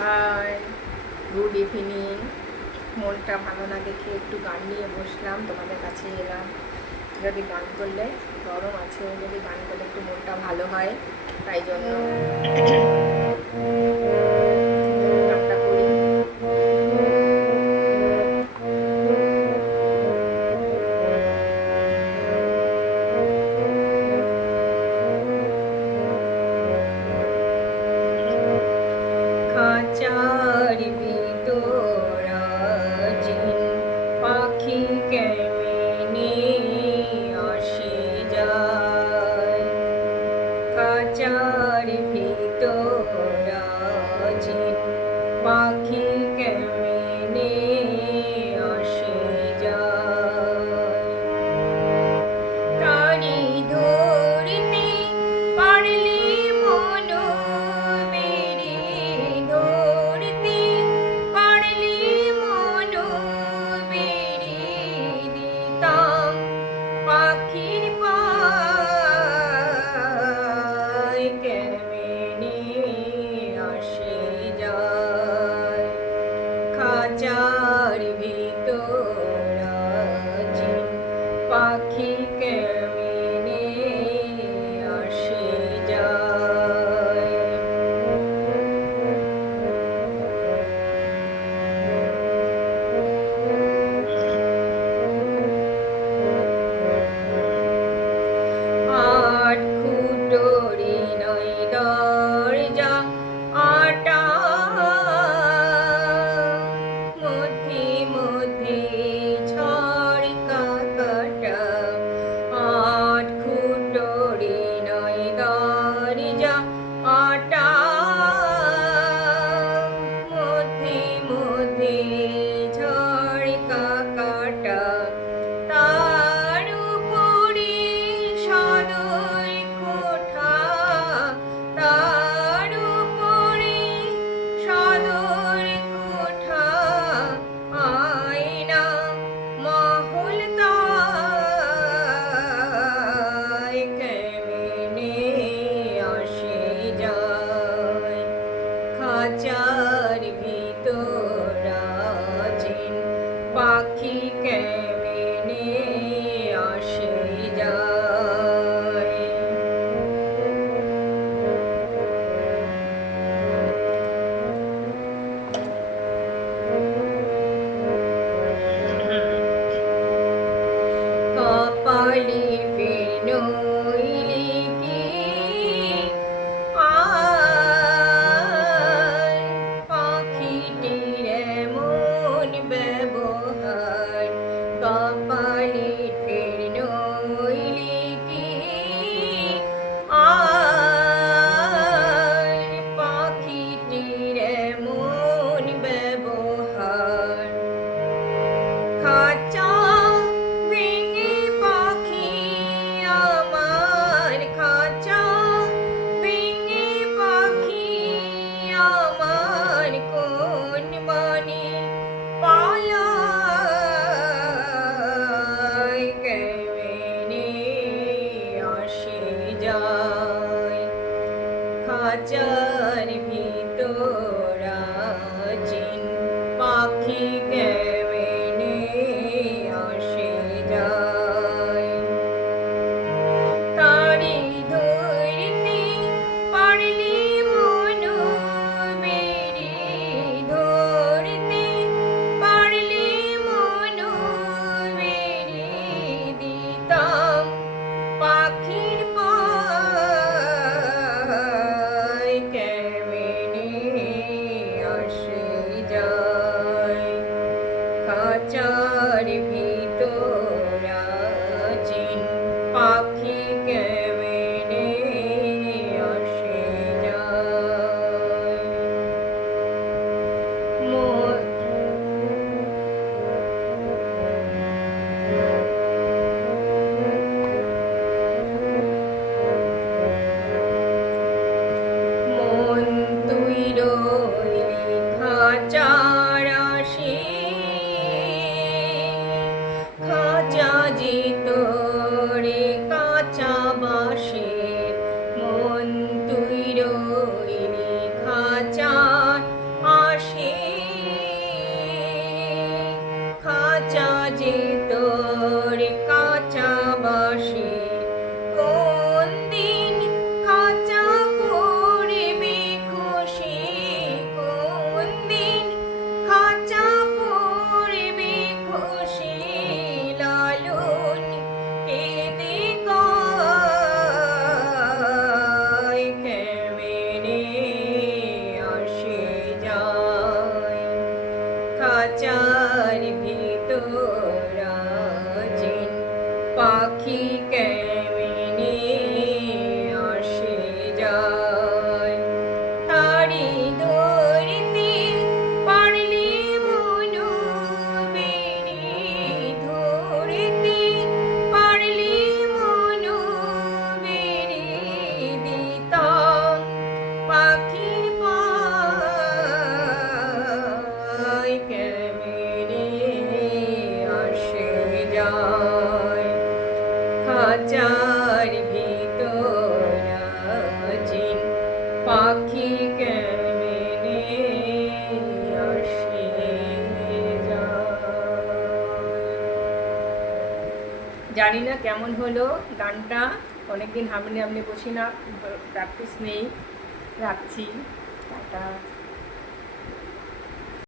High, good evening. মনটা ভালো না দেখে একটু গান নিয়ে বসলাম, তোমাদের কাছে এলাম। যদি গান করলে, গরম আছে, যদি গান করলে একটু মনটা ভালো হয়, তাই জন্য গানটা করি। খাঁচার ভিতর আজিন পাখি কেমনে আসে যায়, খাঁচার ভিতর আজিন পাখি কেমনে আসে যায়। তারি ধরতে পারলে মন মেরে, ধরতে পারলে মন মেরে দিতাম পাখির পায় কেমনে আসে যায়। খাঁচার ভিতর আজিন পাখি কেমনে আসে যায়। আট খুঁটোরি নয় দরজা আটা, মধ্যে মধ্যে ঝড় কাটা। আট খুঁটোরি নয় দরজা আটা, মধ্যে মধ্যে ঝড় কাটা। তার উপরে সদর কোঠা, তার উপরে সদর কোঠা। আয়না মহল তাই কেমনে আসে যায়। খাঁচার ভিতর আজিন পাখি কেমনে আসে যায়। কপালে ফের নইলে কি আর পাখিটির এমন ব্যবহার। কপালে ফের নইলে কি আর পাখিটির এমন ব্যবহার। খাঁচা ভেঙে পাখি আমার, খাঁচা ভেঙে পাখি আমার কোন মানে পালায় কেমনে আসে যায়। খাঁচার ভিতর আজিন পাখি কেমনে আসে যায়। তারি ধরতে পারলে মন মেরে, খাঁচার ভিতর আছেন, পাখি কেমনে আসে জানি না কেমন হলো গানটা। অনেকদিন হামনে হামনে বসি না, প্র্যাকটিস নেই। রাখছি, টাটা।